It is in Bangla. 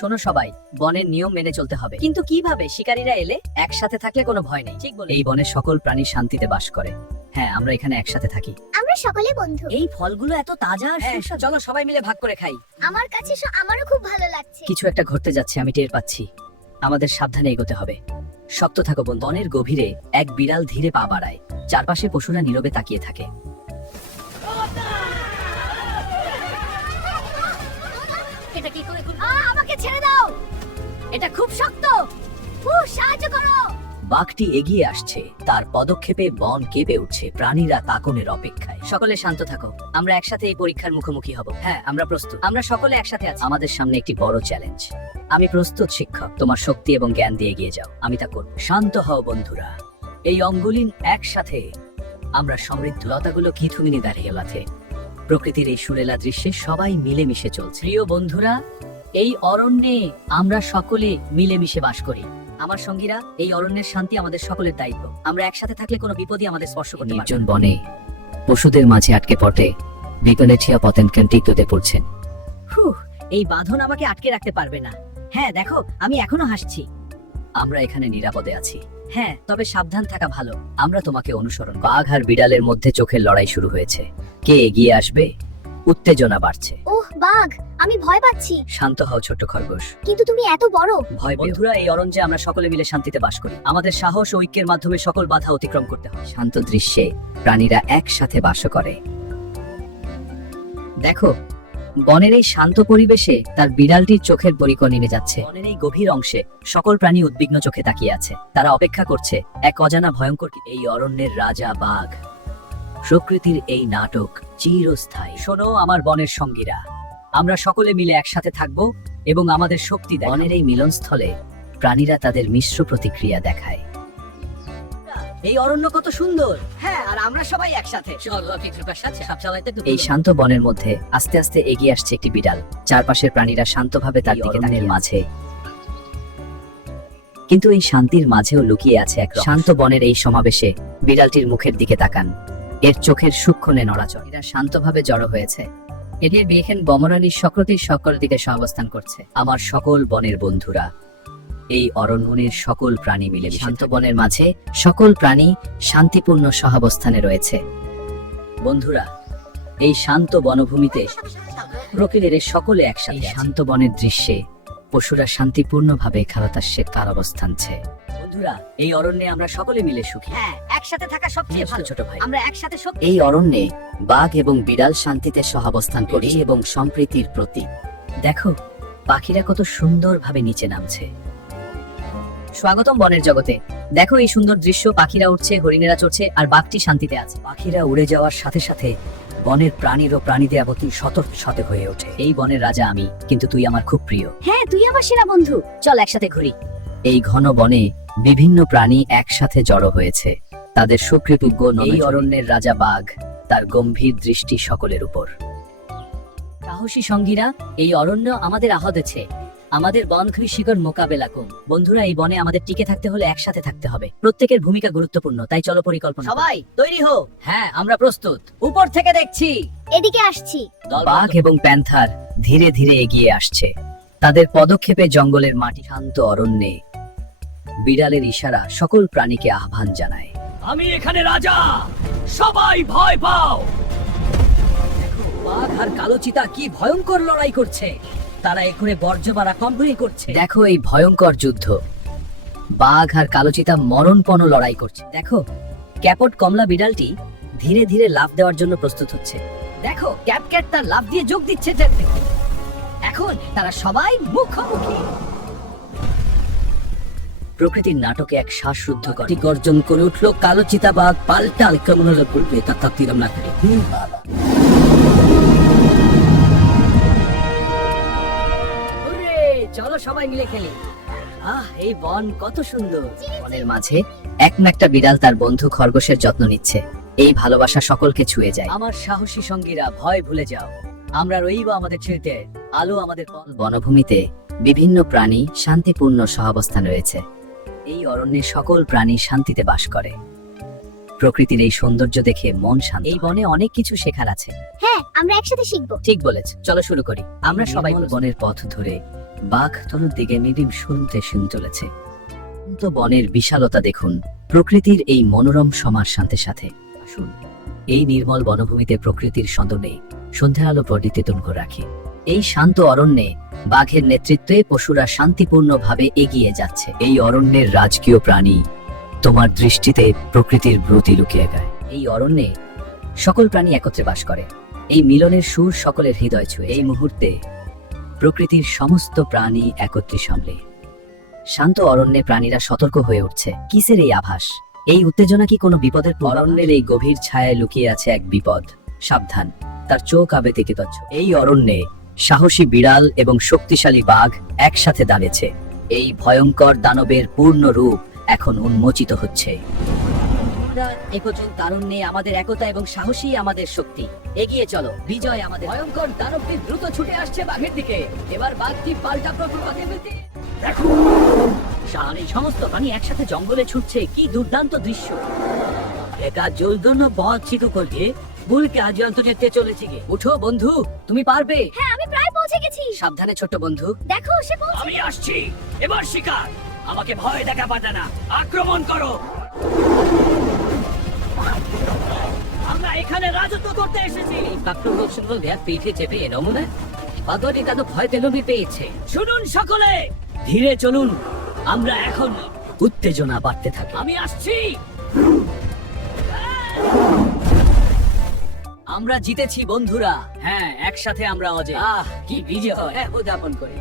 শোনো সবাই, বনের নিয়ম মেনে চলতে হবে। কিন্তু কিভাবে? শিকারীরা এলে একসাথে থাকলে কোনো ভয় নেই। ঠিক বলে। এই বনের সকল প্রাণী শান্তিতে বাস করে। হ্যাঁ, আমরা এখানে একসাথে থাকি। আমরা সকলে বন্ধু। এই ফলগুলো এত তাজা আর সুস্বাদু। চলো সবাই মিলে ভাগ করে খাই। আমার কাছে আমারও খুব ভালো লাগছে। কিছু একটা ঘটতে যাচ্ছে, আমি টের পাচ্ছি। আমাদের সাবধানে এগোতে হবে। শক্ত থাকো বন্ধু। বনের গভীরে এক বিড়াল ধীরে পা বাড়ায়। চারপাশে পশুরা নীরবে তাকিয়ে থাকে। এটা কি করে খুলবো? আমাকে ছেড়ে দাও, এটা খুব শক্ত। সাহায্য করো। বাঘটি এগিয়ে আসছে, তার পদক্ষেপে বন কেঁপে উঠছে। প্রাণীরা তাকনের অপেক্ষায়। সকলে শান্ত থাকো, আমরা একসাথে এই পরীক্ষার মুখোমুখি হব। হ্যাঁ, আমরা প্রস্তুত। আমরা সকলে একসাথে আছি। আমাদের সামনে একটি বড় চ্যালেঞ্জ। আমি প্রস্তুত শিক্ষক। তোমার শক্তি এবং জ্ঞান দিয়ে এগিয়ে যাও, আমি তা করব। শান্ত হও বন্ধুরা। এই অঙ্গুলিন একসাথে আমরা সমৃদ্ধ। লতাগুলো কি থুমিনি দাঁড়িয়ে লাথে। প্রকৃতির এই সুরেলা দৃশ্যে সবাই মিলেমিশে চলছে। প্রিয় বন্ধুরা, এই অরণ্যে আমরা সকলে মিলেমিশে বাস করি। আমার সঙ্গীরা, এই অরণ্যের শান্তি আমাদের সকলের দায়িত্ব। আমরা একসাথে থাকলে কোনো বিপদই আমাদের স্পর্শ করতে পারবে না। নির্জন বনে পশুদের মাঝে আটকে পড়ে বিপনেঠিয়া পতেন কেন্টিতে পড়ছেন। এই বাঁধন আমাকে আটকে রাখতে পারবে না। হ্যাঁ দেখো, আমি এখনো হাসছি। আমরা এখানে নিরাপদে আছি। হ্যাঁ, তবে সাবধান থাকা ভালো। আমরা তোমাকে অনুসরণ। বাঘ আর বিড়ালের মধ্যে চোখের লড়াই শুরু হয়েছে। কে এগিয়ে আসবে? উত্তেজনা বাড়ছে। ওহ বাঘ, আমি ভয় পাচ্ছি। শান্ত হও ছোট্ট খরগোশ। কিন্তু তুমি এত বড়। ভয় বন্ধুরা, এই অরণ্যে আমরা সকলে মিলে শান্তিতে বাস করি। আমাদের সাহস ও ঐক্যের মাধ্যমে সকল বাধা অতিক্রম করতে হয়। শান্ত দৃশ্যে প্রাণীরা একসাথে বাস করে। দেখো, বনের এই শান্ত পরিবেশে তার বিড়ালটির চোখের পরিকর নেমে যাচ্ছে। বনের এই গভীর অংশে সকল প্রাণী উদ্বিগ্ন চোখে তাকিয়ে আছে। তারা অপেক্ষা করছে এক অজানা ভয়ঙ্কর। এই অরণ্যের রাজা বাঘ। প্রকৃতির এই নাটক চিরস্থায়ী। শোনো আমার বনের সঙ্গীরা, আমরা সকলে মিলে একসাথে থাকব এবং আমাদের শক্তি দেখাবো। বনের এই মিলনস্থলে প্রাণীরা তাদের মিশ্র প্রতিক্রিয়া দেখায়। এই অরণ্য কত সুন্দর। হ্যাঁ, আর আমরা সবাই একসাথে। এই শান্ত বনের মধ্যে আস্তে আস্তে এগিয়ে আসছে একটি বিড়াল। চারপাশের প্রাণীরা শান্তভাবে তার দিকে তাকিয়ে মাঝে। কিন্তু এই শান্তির মাঝেও লুকিয়ে আছে এক শান্ত। বনের এই সমাবেশে বিড়ালটির মুখের দিকে তাকান। এর চোখের সূক্ষ্মে নড়াচড়। এরা শান্তভাবে জড়ো হয়েছে। এদের দেখেন বমরানির সকলটির সকল দিকে সহাবস্থান করছে। আমার সকল বনের বন্ধুরা, এই অরণ্যের সকল প্রাণী মিলে শান্ত বনের মাঝে সকল প্রাণী শান্তিপূর্ণ সহাবস্থানে রয়েছে। বন্ধুরা, এই শান্ত বনভূমিতে প্রকৃতির সকলে একসাথে। শান্ত বনের দৃশ্যে পশুরা শান্তিপূর্ণভাবে খারতাস্যের তার অবস্থানছে। বন্ধুরা, এই অরণ্যে আমরা সকলে মিলে সুখী। হ্যাঁ, একসাথে থাকা সবচেয়ে ভালো ছোট ভাই। আমরা একসাথে শক্তি। এই অরণ্যে বাঘ এবং বিড়াল শান্তিতে সহাবস্থান করে এবং সম্প্রীতির প্রতীক। দেখো, পাখিরা কত সুন্দরভাবে নিচে নামছে। স্বাগতম বনের জগতে। দেখো এই সুন্দর দৃশ্য। পাখিরা উঠছে, হরিণেরা চড়ছে, আর বাঘটি শান্তিতে আছে। পাখিরা উড়ে যাওয়ার সাথে সাথে বনের প্রাণীর ও প্রাণী দেবতী সতর্ক হয়ে ওঠে। এই বনের রাজা আমি, কিন্তু তুই আমার খুব প্রিয়। হ্যাঁ, তুই আমার সেরা বন্ধু। চল একসাথে ঘুরি। এই ঘন বনে বিভিন্ন প্রাণী একসাথে জড়ো হয়েছে। তাদের সুকৃতজ্ঞ। এই অরণ্যের রাজা বাঘ, তার গম্ভীর দৃষ্টি সকলের উপর। সাহসী সঙ্গীরা, এই অরণ্য আমাদের আহতেছে। আমাদের বন শিকড় মোকাবেলা করুন। বন্ধুরা, এই বনে আমাদের টিকে থাকতে হলে একসাথে থাকতে হবে। প্রত্যেকের ভূমিকা গুরুত্বপূর্ণ, তাই চলো পরিকল্পনা। সবাই তৈরি হো। হ্যাঁ, আমরা প্রস্তুত। উপর থেকে দেখছি। এদিকে আসছি। বাঘ এবং প্যান্থার ধীরে ধীরে এগিয়ে আসছে। তাদের পদক্ষেপে জঙ্গলের মাটি। শান্ত অরণ্যে বিড়ালের ইশারা সকল প্রাণীকে আহ্বান জানায়। আমি এখানে রাজা, সবাই ভয় পাও। বাঘ আর কালো চিতা কি ভয়ঙ্কর লড়াই করছে। তারা এখানে বর্জ্যমারা কম্পনি করছে। দেখো এই ভয়ঙ্কর যুদ্ধ। বাঘ আর কালো চিতা মরণপণ লড়াই করছে। দেখো, ক্যাপট কমলা বিড়ালটি ধীরে ধীরে লাফ দেওয়ার জন্য প্রস্তুত হচ্ছে। দেখো, ক্যাপক্যাট তার লাফ দিয়ে যোগ দিচ্ছে। এখন তারা সবাই মুখোমুখি। প্রকৃতির নাটকে এক শ্বাসরুদ্ধ গর্জন করে উঠল কালো চিতাবাঘ। পাল্টা আক্রমণ করবে তথা তিরম না করে। চলো সবাই মিলে খেলি। এই বন কত সুন্দর। বনের মাঝে এক একটা বিড়াল তার বন্ধু খরগোশের যত্ন নিচ্ছে। এই ভালোবাসা সকলকে ছুঁয়ে যায়। আমার সাহসী সঙ্গীরা, ভয় ভুলে যাও। আমরা রইব আমাদের ছেড়ে। আলো আমাদের পথ। বনভূমিতে বিভিন্ন প্রাণী শান্তিপূর্ণ সহাবস্থান রয়েছে। এই অরণ্যে সকল প্রাণী শান্তিতে বাস করে। প্রকৃতির এই সৌন্দর্য দেখে মন শান্ত। এই বনে অনেক কিছু শেখার আছে। হ্যাঁ, আমরা একসাথে শিখব। ঠিক বলেছ, চলো শুরু করি। আমরা সবাই বনের পথ ধরে বাঘ তনুর দিকে মিডিম শুনতে চলেছে। তো বনের বিশালতা দেখুন, প্রকৃতির এই মনোরম সমার সাথে সাথে। আসুন, এই নির্মল বনভূমিতে প্রকৃতির সন্দনে সন্ধ্যা আলো প্রদীপ্তিতঙ্গ রাখে। এই শান্ত অরণ্যে বাঘের নেতৃত্বে পশুরা শান্তিপূর্ণভাবে এগিয়ে যাচ্ছে। এই অরণ্যের রাজকীয় প্রাণী তোমার দৃষ্টিতে প্রকৃতির ব্রতি লুকিয়ে গায়। এই অরণ্যে সকল প্রাণী একত্রে বাস করে। এই মিলনের সুর সকলের হৃদয় ছুঁয়ে। এই মুহূর্তে প্রকৃতির সমস্ত প্রাণী একত্রে সামলে। শান্ত অরণ্যে প্রাণীরা সতর্ক হয়ে উঠছে। কিসের এই আভাস? এই উত্তেজনা কি কোনো বিপদের? অরণ্যের এই গভীর ছায়ায় লুকিয়ে আছে এক বিপদ। সাবধান, তার চোখ আবেগে তচ্ছ। এই অরণ্যে সাহসী বিড়াল এবং শক্তিশালী বাঘ একসাথে দাঁড়িয়েছে। এই ভয়ঙ্কর দানবের পূর্ণ রূপ এখন উন্মোচিত হচ্ছে। এ পর্যন্ত অরণ্যে আমাদের একতা এবং সাহসী আমাদের শক্তি। এগিয়ে চলো, বিজয় আমাদের। ভয়ঙ্কর দানবটি দ্রুত ছুটে আসছে বাঘের দিকে। এবার বাঘটি পাল্টা প্রতিপক্ষে পেতে দেখো, এই সমস্ত প্রাণী একসাথে জঙ্গলে ছুটছে। কি দুর্দান্ত দৃশ্য! একা জলদন্য বহুত চিকু করবে বুলকে আজ অন্ত যেতে চলেছে। গে উঠো বন্ধু, তুমি পারবে। হ্যাঁ, আমি প্রায় পৌঁছে গেছি। সাবধানে ছোট্ট বন্ধু। দেখো, সে পৌঁছে। আমি আসছি, এবার শিকার। আমাকে ভয় দেখা পারে না, আক্রমণ করো। আমরা এখানে রাজত্ব করতে এসেছি। আক্রমণ পিঠে চেপে নমুনা পাগলি তাদের ভয় তেলবি পেয়েছে। শুনুন সকলে, ধীরে চলুন। আমরা এখন উত্তেজনা বাড়তে থাকি। আমি আসছি। আমরা জিতেছি বন্ধুরা। হ্যাঁ, একসাথে আমরা অজয়। কি বিজয় উদযাপন করি।